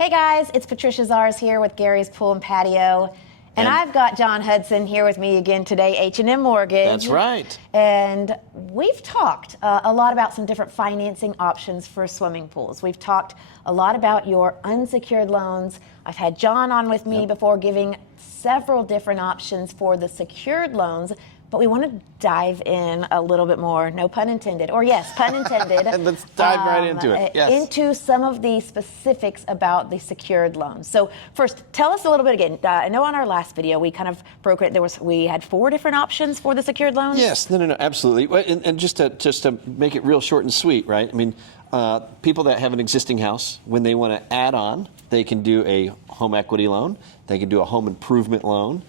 Hey guys, it's Patricia Zars here with Gary's Pool and Patio. And I've got John Hudson here with me again today, H&M Mortgage. That's right. And we've talked a lot about some different financing options for swimming pools. We've talked a lot about your unsecured loans. I've had John on with me before giving several different options for the secured loans. But we want to dive in a little bit more, no pun intended, or yes, pun intended. Let's dive right into it. Yes. Into some of the specifics about the secured loans. So first, tell us a little bit again. I know on our last video we kind of broke it. We had 4 different options for the secured loans. Yes, no, absolutely. And just to make it real short and sweet, right? I mean, people that have an existing house, when they want to add on, they can do a home equity loan. They can do a home improvement loan.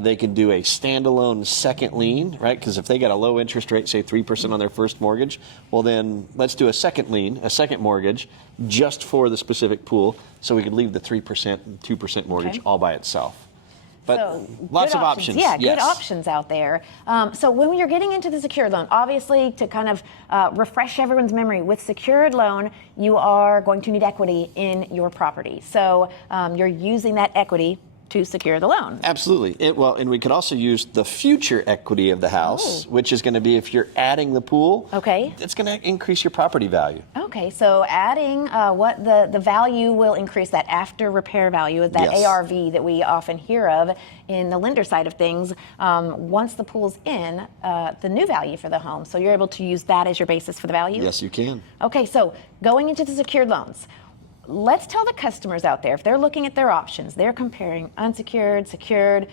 They can do a standalone second lien, right? Because if they got a low interest rate, say 3% on their first mortgage, well then let's do a second lien, a second mortgage, just for the specific pool, so we could leave the 3% and 2% mortgage all by itself. But so, lots of options. Yeah, yes. Good options out there. So when you're getting into the secured loan, obviously to kind of refresh everyone's memory, with secured loan, you are going to need equity in your property. So you're using that equity to secure the loan. Absolutely. And we could also use the future equity of the house, which is going to be if you're adding the pool. Okay. It's going to increase your property value. Okay, so adding what the value will increase, that after repair value, that ARV that we often hear of in the lender side of things. Once the pool's in, the new value for the home. So you're able to use that as your basis for the value? Yes, you can. Okay, so going into the secured loans, let's tell the customers out there, if they're looking at their options, they're comparing unsecured, secured.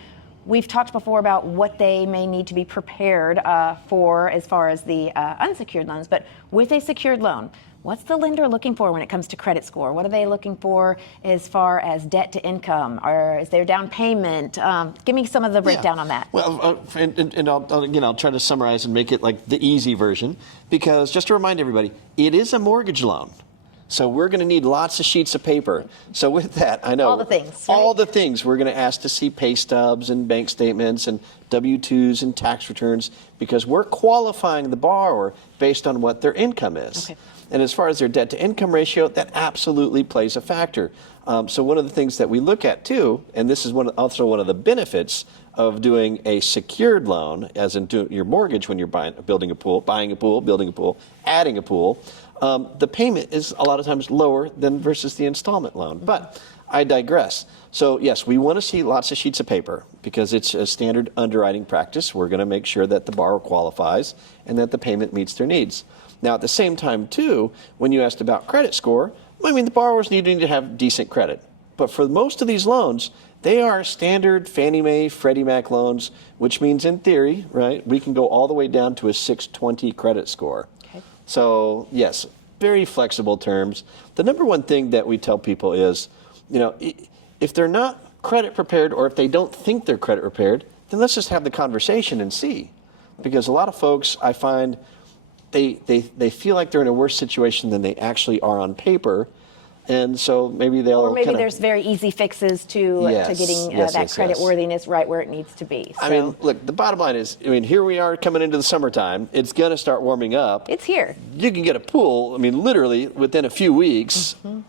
We've talked before about what they may need to be prepared for as far as the unsecured loans, but with a secured loan, what's the lender looking for when it comes to credit score? What are they looking for as far as debt to income, or is there down payment? Give me some of the breakdown on that. Well, and I'll try to summarize and make it like the easy version, because just to remind everybody, it is a mortgage loan. So we're going to need lots of sheets of paper. So with that, I know all the things. Right? All the things. We're going to ask to see pay stubs and bank statements and W-2s and tax returns, because we're qualifying the borrower based on what their income is. Okay. And as far as their debt to income ratio, that absolutely plays a factor. So one of the things that we look at too, and this is also one of the benefits of doing a secured loan, as in your mortgage when you're buying a pool, building a pool, adding a pool, the payment is a lot of times lower than versus the installment loan. But I digress. So yes, we want to see lots of sheets of paper, because it's a standard underwriting practice. We're going to make sure that the borrower qualifies and that the payment meets their needs. Now, at the same time, too, when you asked about credit score, I mean, the borrowers need to have decent credit. But for most of these loans, they are standard Fannie Mae, Freddie Mac loans, which means in theory, right, we can go all the way down to a 620 credit score. Okay. So, yes, very flexible terms. The number one thing that we tell people is, if they're not credit prepared, or if they don't think they're credit prepared, then let's just have the conversation and see. Because a lot of folks, I find, they feel like they're in a worse situation than they actually are on paper. And so maybe they'll Or maybe there's very easy fixes to getting that credit worthiness right where it needs to be. So. I mean, look, the bottom line is, here we are coming into the summertime. It's going to start warming up. It's here. You can get a pool, literally within a few weeks. Mm-hmm.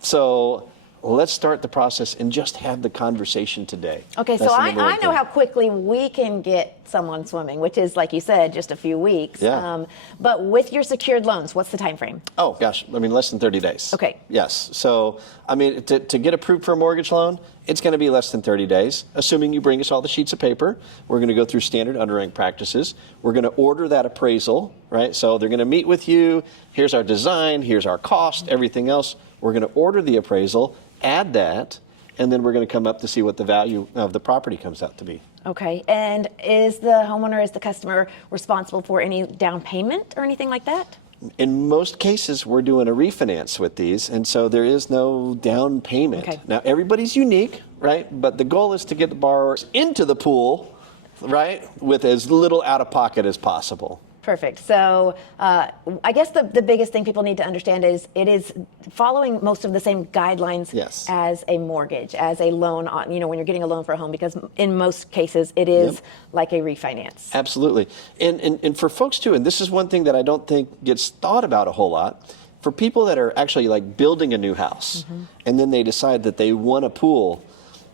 So let's start the process and just have the conversation today. Okay, so I know how quickly we can get someone swimming, which is, like you said, just a few weeks. Yeah. But with your secured loans, what's the time frame? Oh, gosh, less than 30 days. Okay. Yes. So, to get approved for a mortgage loan, it's going to be less than 30 days, assuming you bring us all the sheets of paper. We're going to go through standard underwriting practices. We're going to order that appraisal, right? So they're going to meet with you. Here's our design. Here's our cost, everything else. We're going to order the appraisal, add that, and then we're going to come up to see what the value of the property comes out to be. Okay, and is the customer responsible for any down payment or anything like that? In most cases, we're doing a refinance with these, and so there is no down payment. Okay. Now, everybody's unique, right? But the goal is to get the borrowers into the pool, right, with as little out of pocket as possible. Perfect. So I guess the biggest thing people need to understand is it is following most of the same guidelines as a mortgage, as a loan on, when you're getting a loan for a home, because in most cases it is like a refinance. Absolutely. And for folks too, and this is one thing that I don't think gets thought about a whole lot, for people that are actually like building a new house, and then they decide that they want a pool,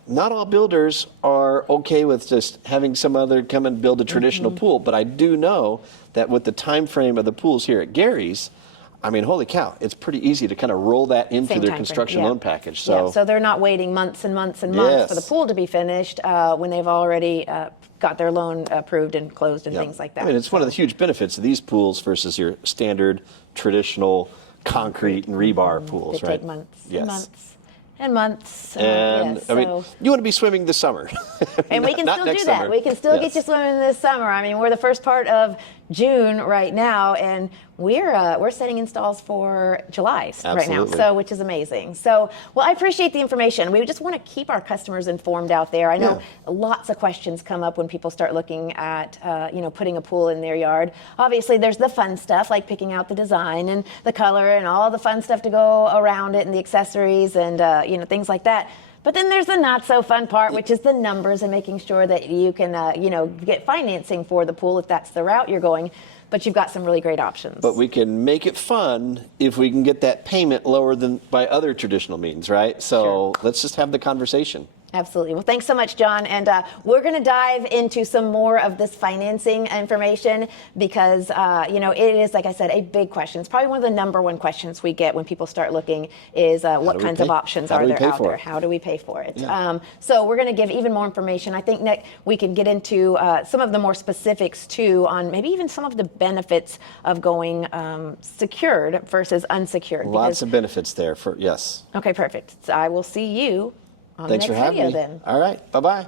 not all builders are okay with just having some other come and build a traditional pool. But I do know that with the time frame of the pools here at Gary's, I mean, holy cow, it's pretty easy to kind of roll that into Same their time construction frame, yeah. loan package. So they're not waiting months and months and months for the Yes. pool to be finished when they've already got their loan approved and closed and Yeah. things like that. I mean, it's one of the huge benefits of these pools versus your standard traditional concrete and rebar pools, They right? take months Yes. and months and months. And yes, I mean, so- you want to be swimming this summer. and we can Not still do next that. summer. We can still get Yes. you swimming this summer. I mean, we're the first part of June right now, and we're setting installs for July right now, Absolutely. so which is amazing. So, well, I appreciate the information. We just want to keep our customers informed out there. I know lots of questions come up when people start looking at putting a pool in their yard. Obviously, there's the fun stuff like picking out the design and the color and all the fun stuff to go around it and the accessories and things like that. But then there's the not so fun part, which is the numbers and making sure that you can, get financing for the pool if that's the route you're going. But you've got some really great options. But we can make it fun if we can get that payment lower than by other traditional means, right? So let's just have the conversation. Absolutely. Well, thanks so much, John. And we're going to dive into some more of this financing information because, it is, like I said, a big question. It's probably one of the number one questions we get when people start looking is what kinds of options are there out there? How do we pay for it? Yeah. So we're going to give even more information. I think, Nick, we can get into some of the more specifics, too, on maybe even some of the benefits of going secured versus unsecured. Lots of benefits there. Yes. Okay, perfect. So I will see you on Thanks the for next having video me. then. All right. Bye-bye.